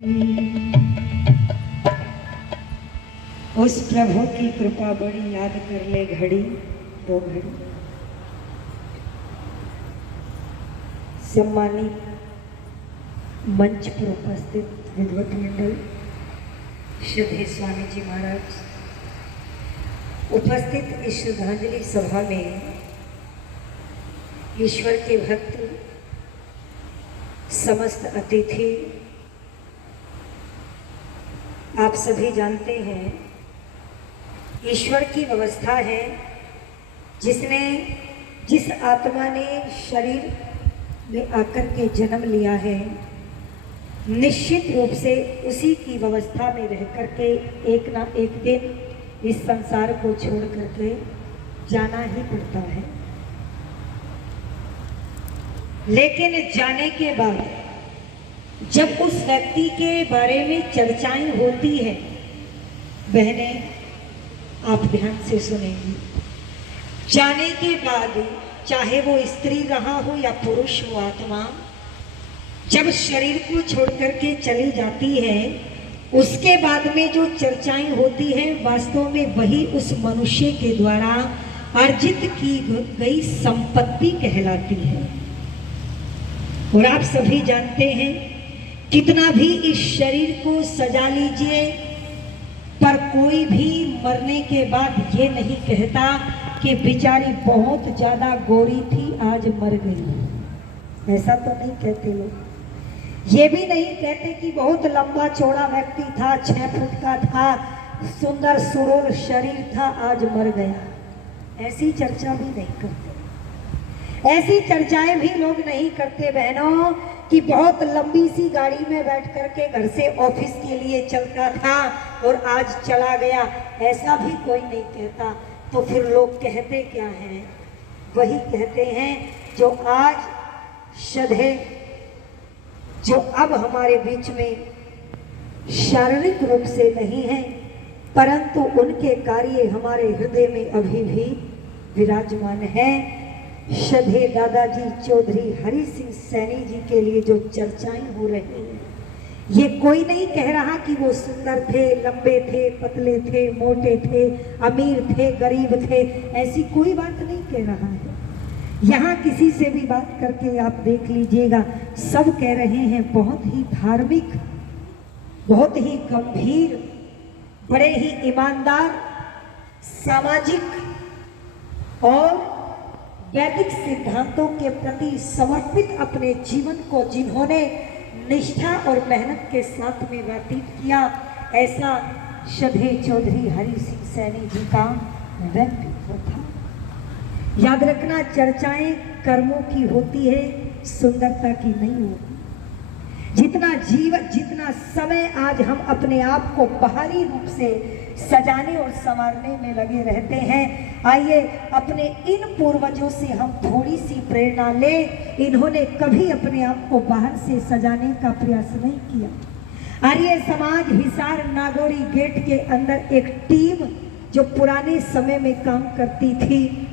उस प्रभु की कृपा बड़ी, याद कर ले घड़ी दो घड़ी। सम्मानित मंच पर उपस्थित विद्वत मंडल, श्रद्धेय स्वामी जी महाराज, उपस्थित इस श्रद्धांजलि सभा में ईश्वर के भक्त, समस्त अतिथि, आप सभी जानते हैं ईश्वर की व्यवस्था है। जिस आत्मा ने शरीर में आकर के जन्म लिया है, निश्चित रूप से उसी की व्यवस्था में रह करके एक ना एक दिन इस संसार को छोड़ करके जाना ही पड़ता है। लेकिन जाने के बाद जब उस व्यक्ति के बारे में चर्चाएं होती है, बहनें आप ध्यान से सुनेंगी, जाने के बाद चाहे वो स्त्री रहा हो या पुरुष हो, आत्मा जब शरीर को छोड़ करके चली जाती है, उसके बाद में जो चर्चाएं होती है, वास्तव में वही उस मनुष्य के द्वारा अर्जित की गई संपत्ति कहलाती है। और आप सभी जानते हैं, कितना भी इस शरीर को सजा लीजिए, पर कोई भी मरने के बाद ये नहीं कहता कि बेचारी बहुत ज्यादा गोरी थी, आज मर गई। ऐसा तो नहीं कहते लोग। ये भी नहीं कहते कि बहुत लंबा चौड़ा व्यक्ति था, 6 फुट का था, सुंदर सुडौल शरीर था, आज मर गया। ऐसी चर्चा भी नहीं करते। ऐसी चर्चाएं भी लोग नहीं करते बहनों, कि बहुत लंबी सी गाड़ी में बैठ करके घर से ऑफिस के लिए चलता था और आज चला गया। ऐसा भी कोई नहीं कहता। तो फिर लोग कहते क्या हैं? वही कहते हैं जो आज श्रद्धेय, जो अब हमारे बीच में शारीरिक रूप से नहीं है, परंतु उनके कार्य हमारे हृदय में अभी भी विराजमान है। श्रद्धेय दादाजी चौधरी हरि सिंह सैनी जी के लिए जो चर्चाएं हो रही हैं, ये कोई नहीं कह रहा कि वो सुंदर थे, लंबे थे, पतले थे, मोटे थे, अमीर थे, गरीब थे, ऐसी कोई बात नहीं कह रहा है। यहाँ किसी से भी बात करके आप देख लीजिएगा, सब कह रहे हैं बहुत ही धार्मिक, बहुत ही गंभीर, बड़े ही ईमानदार, सामाजिक और वैदिक सिद्धांतों के प्रति समर्पित अपने जीवन को जिन्होंने निष्ठा और मेहनत के साथ में व्यतीत किया, ऐसा श्रद्धेय चौधरी हरि सिंह सैनी जी का व्यक्तित्व था। याद रखना, चर्चाएं कर्मों की होती है, सुंदरता की नहीं होती। जितना समय आज हम अपने आप को बाहरी रूप से सजाने और संवारने में लगे रहते हैं, आइए अपने इन पूर्वजों से हम थोड़ी सी प्रेरणा लें। इन्होंने कभी अपने आप को बाहर से सजाने का प्रयास नहीं किया। आर्य समाज हिसार नागौरी गेट के अंदर एक टीम जो पुराने समय में काम करती थी,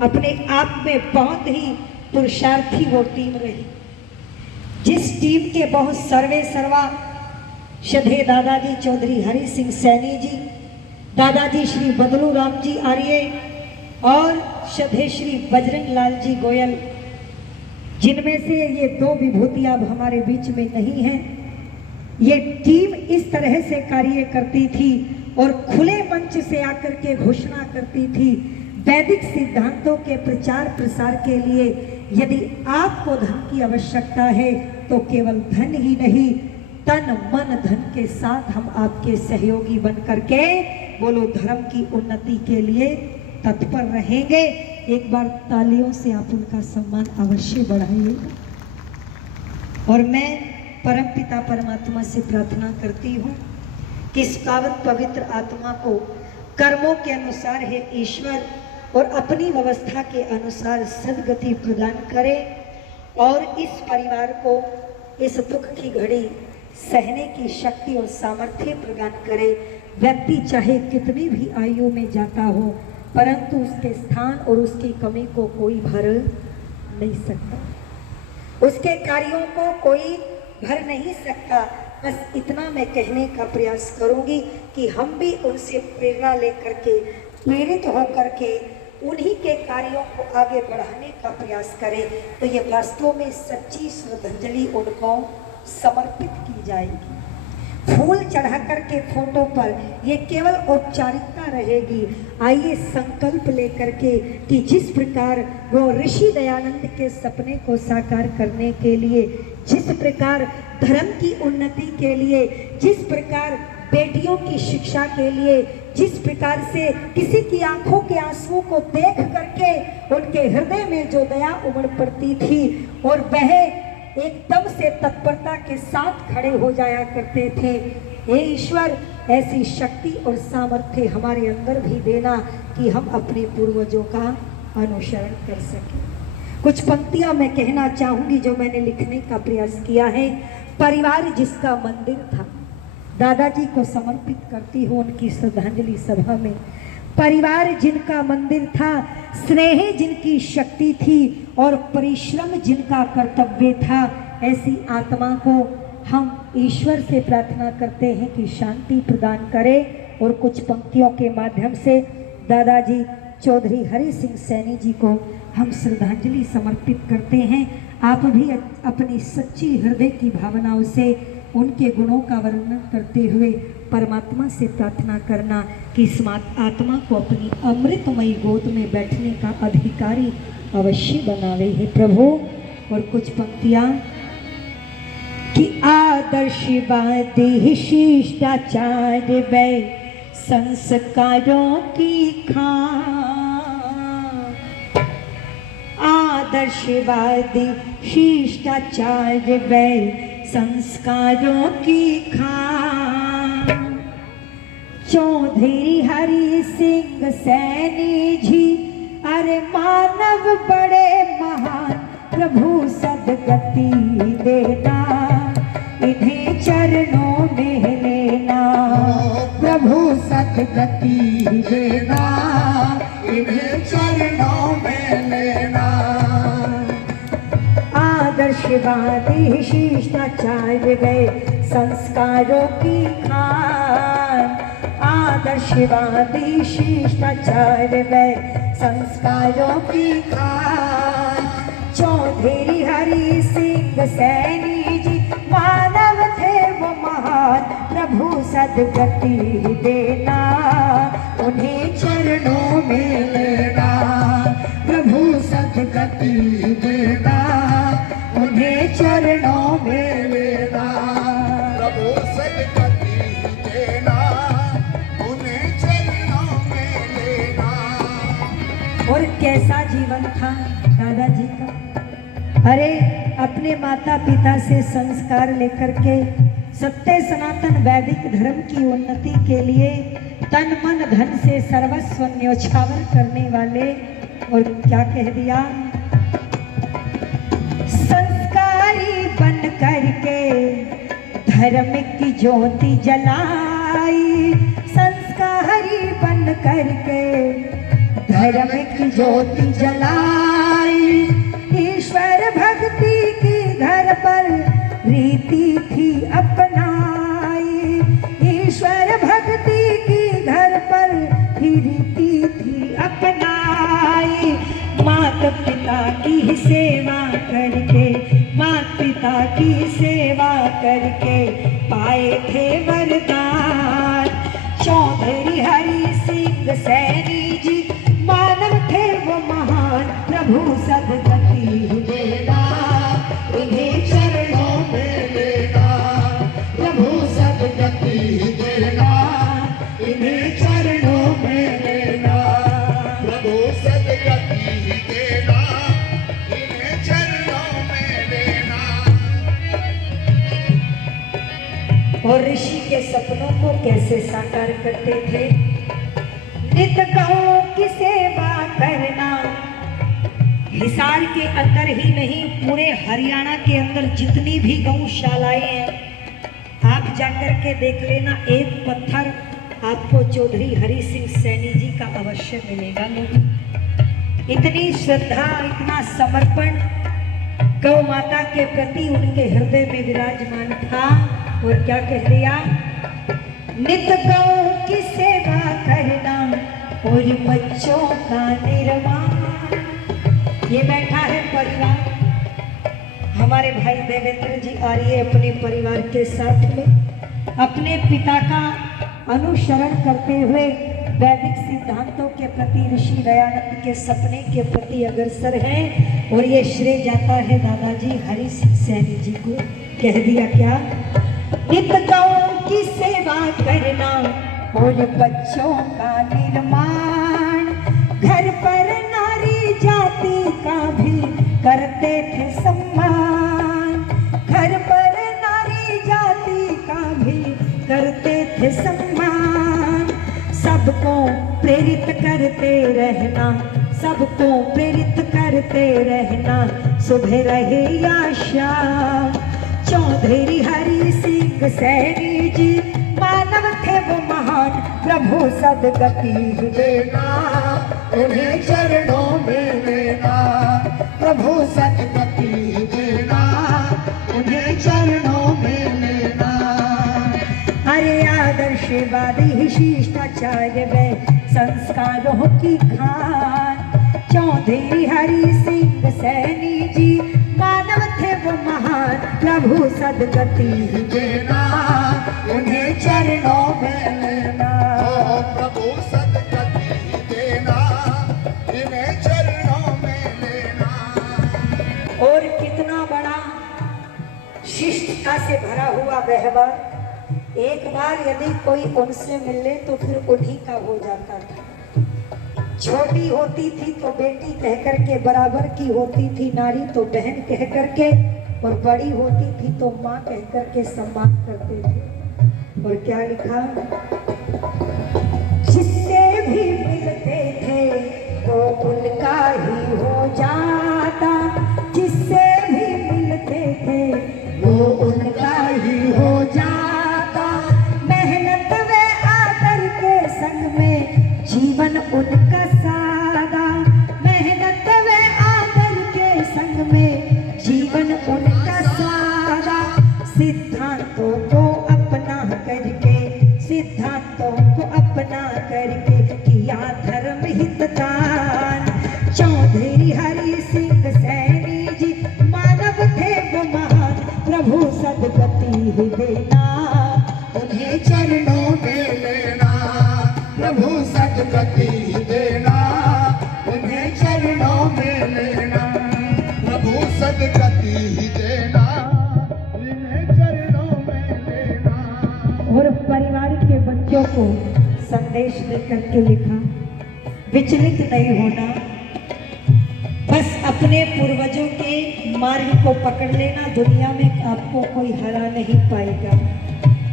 अपने आप में बहुत ही पुरुषार्थी वो टीम रही। जिस टीम के बहुत सर्वे सर्वा श्रद्धेय दादाजी चौधरी हरि सिंह सैनी जी, दादाजी श्री बदलू राम जी आर्य और श्रद्धेय श्री बजरंग लाल जी गोयल, जिनमें से ये 2 विभूतियां अब हमारे बीच में नहीं हैं, ये टीम इस तरह से कार्य करती थी और खुले मंच से आकर के घोषणा करती थी, वैदिक सिद्धांतों के प्रचार प्रसार के लिए यदि आपको धन की आवश्यकता है तो केवल धन ही नहीं, तन मन धन के साथ हम आपके सहयोगी बन करके बोलो धर्म की उन्नति के लिए तत्पर रहेंगे। एक बार तालियों से आप उनका सम्मान अवश्य बढ़ाइएगा। और मैं परमपिता परमात्मा से प्रार्थना करती हूँ कि इस पावन पवित्र आत्मा को कर्मों के अनुसार है ईश्वर और अपनी व्यवस्था के अनुसार सद्गति प्रदान करे और इस परिवार को इस दुख की घड़ी सहने की शक्ति और सामर्थ्य प्रदान करे। व्यक्ति चाहे कितनी भी आयु में जाता हो, परंतु उसके स्थान और उसकी कमी को कोई भर नहीं सकता, उसके कार्यों को कोई भर नहीं सकता। बस इतना मैं कहने का प्रयास करूंगी कि हम भी उनसे प्रेरणा लेकर के, प्रेरित होकर के उन्हीं के कार्यों को आगे बढ़ाने का प्रयास करें, तो ये वास्तव में सच्ची श्रद्धांजलि उनको समर्पित की जाएगी। फूल चढ़ा करके फोटो पर ये केवल औपचारिकता रहेगी। आइए संकल्प लेकर के कि जिस प्रकार वो ऋषि दयानंद के सपने को साकार करने के लिए, जिस प्रकार धर्म की उन्नति के लिए, जिस प्रकार बेटियों की शिक्षा के लिए, जिस प्रकार से किसी की आंखों के आंसुओं को देख करके उनके हृदय में जो दया उमड़ पड़ती थी और वह एकदम से तत्परता के साथ खड़े हो जाया करते थे, हे ईश्वर ऐसी शक्ति और सामर्थ्य हमारे अंदर भी देना कि हम अपने पूर्वजों का अनुसरण कर सकें। कुछ पंक्तियां मैं कहना चाहूंगी जो मैंने लिखने का प्रयास किया है। परिवार जिसका मंदिर था, दादाजी को समर्पित करती हूँ उनकी श्रद्धांजलि सभा में। परिवार जिनका मंदिर था, स्नेह जिनकी शक्ति थी और परिश्रम जिनका कर्तव्य था, ऐसी आत्मा को हम ईश्वर से प्रार्थना करते हैं कि शांति प्रदान करे। और कुछ पंक्तियों के माध्यम से दादाजी चौधरी हरि सिंह सैनी जी को हम श्रद्धांजलि समर्पित करते हैं। आप भी अपनी सच्ची हृदय की भावनाओं से उनके गुणों का वर्णन करते हुए परमात्मा से प्रार्थना करना कि इस आत्मा को अपनी अमृतमयी गोद में बैठने का अधिकारी अवश्य बनावे है प्रभु। और कुछ पंक्तियां कि आदर्शवादी शिष्टाचार व संस्कारों की खान, आदर्शवादी शिष्टाचार व संस्कारों की खान, चौधरी हरि सिंह सैनी जी अरे मानव बड़े महान, प्रभु सदगति देना इन्हें चरणों में लेना, प्रभु सदगति देना इन्हें चरणों में लेना। आदर्शवादी शिष्टाचार गए संस्कारों की खान, आदर्शवादी शिष्टाचार गए संस्कारों की खान, चौधरी हरि सिंह सैनी जी मानव थे वो महान, प्रभु सदगति देना उन्हें चरणों में लेना, प्रभु सदगति देना उन्हें चरणों में लेना, प्रभु सदगति देना उन्हें चरणों में लेना। और कैसा जीवन था दादाजी का। अरे अपने माता पिता से संस्कार लेकर के सत्य सनातन वैदिक धर्म की उन्नति के लिए तन मन धन से सर्वस्व न्योछावर करने वाले, और क्या कह दिया, संस्कारी बन करके धर्म की ज्योति जलाई, संस्कारी बन करके धर्म की ज्योति जलाई, ईश्वर भक्ति की घर पर रीति थी अपनाई, ईश्वर भक्ति की घर पर ही रीति थी अपनाई, माता पिता की सेवा करके, माता पिता की सेवा करके पाए थे वरदान, चौधरी हरि सिंह सैनी जी मानव थे वो महान, प्रभु सदगति देना उन्हें चरणों में लेना, प्रभु सदगति देना इन्हें चरणों में लेना, प्रभु सदगति देना इन्हें चरणों में लेना। और ऋषि के सपनों को कैसे साकार करते थे। नित गौ की सेवा करना, हिसार के अंदर ही नहीं पूरे हरियाणा के अंदर जितनी भी गौशालाएं हैं आप जाकर के देख लेना, एक पत्थर आपको चौधरी हरि सिंह सैनी जी का अवश्य मिलेगा। लोग इतनी श्रद्धा, इतना समर्पण गौ माता के प्रति उनके हृदय में विराजमान था और क्या कह दिया? नित गौ की सेवा करना और बच्चों का निर्माण। ये बैठा है परिवार, हमारे भाई देवेंद्र जी आ रही है अपने परिवार के साथ में, अपने पिता का अनुसरण करते हुए वैदिक सिद्धांतों के प्रति, ऋषि दयानंद के सपने के प्रति अग्रसर हैं। और ये श्रेय जाता है दादाजी हरि सिंह सैनी जी को। कह दिया क्या? नित गौ की सेवा करना और बच्चों का निर्माण, घर पर नारी जाति का भी करते थे सम्मान, घर पर नारी जाति का भी करते थे सम्मान। सबको प्रेरित करते रहना, सबको प्रेरित करते रहना, सुबह रहे या शाम। चौधरी हरि सिंह सैनी जी मानव थे वो महान, प्रभु सदगति देना उन्हें चरणों में लेना, प्रभु सदगति देना उन्हें चरणों में लेना। अरे आदर्शवादी शिष्टाचार्य व संस्कारों की खान, चौधरी हरि सिंह सैनी जी मानव थे वो महान, प्रभु सदगति देना उन्हें चरणों में लेना, प्रभु सदगति देना इन्हें चरणों में लेना। और कितना बड़ा शिष्टता से भरा हुआ व्यवहार। एक बार यदि कोई उनसे मिल ले तो फिर उन्हीं का हो जाता था। छोटी होती थी तो बेटी कह करके, बराबर की होती थी नारी तो बहन कह करके, और बड़ी होती थी तो माँ कह करके सम्मान करते थे। और क्या लिखा? जिससे भी मिलते थे वो उनका ही हो जाता, जिससे भी मिलते थे वो उनका ही हो जाता। मेहनत व आदर के संग में जीवन उनका सादा, मेहनत व आदर के संग में जीवन उनका सादा। सिद्धांतों को अपना करके, सिद्धांतों को अपना करके किया धर्म हितदान। चौधरी हरि सिंह सैनी जी मानव थे वो महान, प्रभु सदगति देना उन्हें चरणों में लेना, प्रभु सदगति देना उन्हें चरणों में लेना, प्रभु सदगति देना इन्हें चरणों में लेना। और परिवार के बच्चों को संदेश देकर के लिखा, विचलित नहीं होना, बस अपने पूर्वजों के मार्ग को पकड़ लेना। दुनिया में आपको कोई हरा नहीं पाएगा,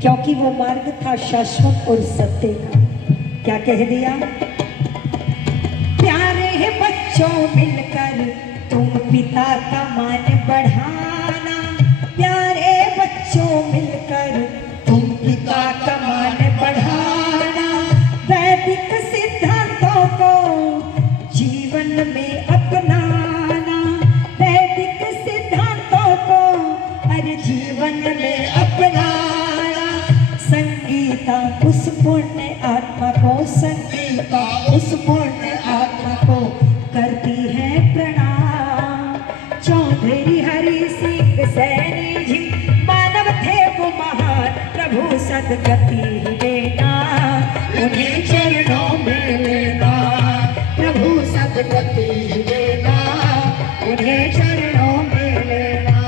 क्योंकि वो मार्ग था शाश्वत और सत्य का। क्या कह दिया? प्यारे बच्चों मिलकर तुम पिता का मान बढ़ाना, प्यारे बच्चों मिलकर तुम पिता का मान बढ़ाना। वैदिक सिद्धांतों को जीवन में अपनाना, वैदिक सिद्धांतों को हर जीवन में अपनाना। संगीता उस पुण्य आत्मा को, संगीता उस पुण्य आत्मा को करती है प्रणाम। चौधरी हरि सिंह सैनी जी मानव थे वो महान, प्रभु सदगति देना उन्हें चरणों में लेना, प्रभु सदगति देना उन्हें चरणों में लेना।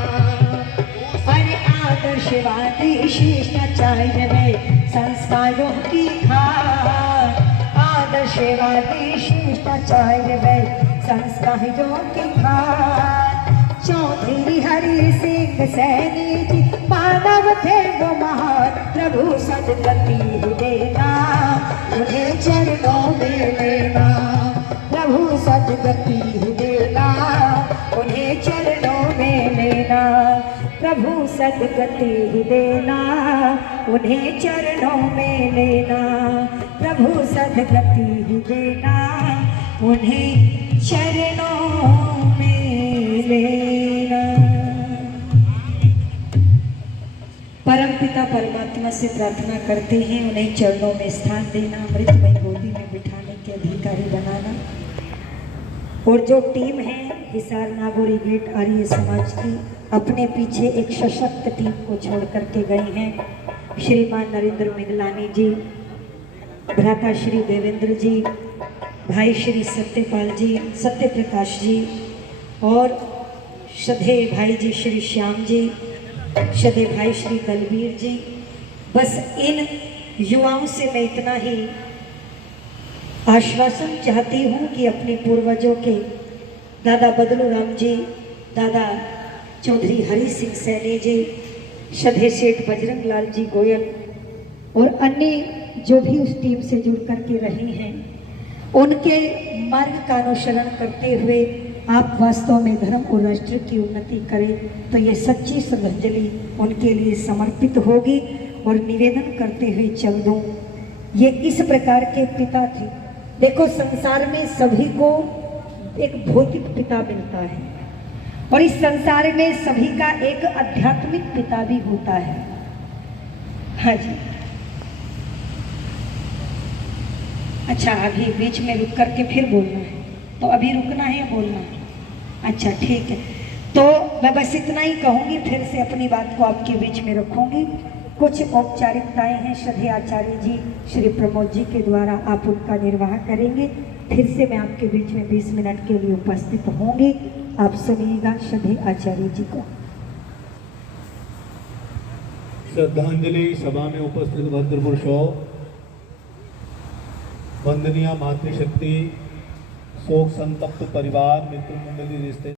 अरे आदर्शवादी शिष्टाचार्य में संस्कारों की खान, आदर्शवादी शिष्टाचार्य में संस्कारों की खान। चौधरी हरि सिंह सैनी जी मानव थे वो महान, प्रभु सदगति देना उन्हें चरणों में लेना, प्रभु सदगति देना उन्हें चरणों में लेना, प्रभु सदगति देना उन्हें चरणों में लेना, प्रभु सदगति देना उन्हें चरणों में लेना। परमपिता परमात्मा से प्रार्थना करते हैं उन्हें चरणों में स्थान देना, अमृतमय गोदी में बिठाने के अधिकारी बनाना। और जो टीम है हिसार नागौरी गेट आर्य समाज की, अपने पीछे एक सशक्त टीम को छोड़ करके गए हैं श्रीमान नरेंद्र मिगलानी जी, भ्राता श्री देवेंद्र जी, भाई श्री सत्यपाल जी, सत्य प्रकाश जी और श्रद्धेय भाई जी श्री श्याम जी, श्रद्धेय भाई श्री दलबीर जी। बस इन युवाओं से मैं इतना ही आश्वासन चाहती हूँ कि अपने पूर्वजों के दादा बदलू राम जी, दादा चौधरी हरि सिंह सैनी जी, श्रद्धेय सेठ बजरंग लाल जी गोयल और अन्य जो भी उस टीम से जुड़ करके रहे हैं, उनके मार्ग का अनुसरण करते हुए आप वास्तव में धर्म और राष्ट्र की उन्नति करें तो ये सच्ची श्रद्धांजलि उनके लिए समर्पित होगी। और निवेदन करते हुए चल दूं, ये इस प्रकार के पिता थे। देखो संसार में सभी को एक भौतिक पिता मिलता है और इस संसार में सभी का एक आध्यात्मिक पिता भी होता है। हाँ जी, अच्छा अभी बीच में रुक करके फिर बोलना है, तो अभी रुकना है या बोलना है? अच्छा ठीक है, तो मैं बस इतना ही कहूँगी, फिर से अपनी बात को आपके बीच में रखूँगी। कुछ औपचारिकताएं हैं श्रद्धेय आचार्य जी श्री प्रमोद जी के द्वारा, आप उनका निर्वाह करेंगे। फिर से मैं आपके बीच में 20 मिनट के लिए उपस्थित होंगी, आप सुनिएगा श्रद्धेय आचार्य जी को। श्रद्धांजलि सभा में उपस्थित भद्र पुरुषों, वंदनीय मातृशक्ति, शोक संतप्त परिवार, मित्र मंडली, रिश्ते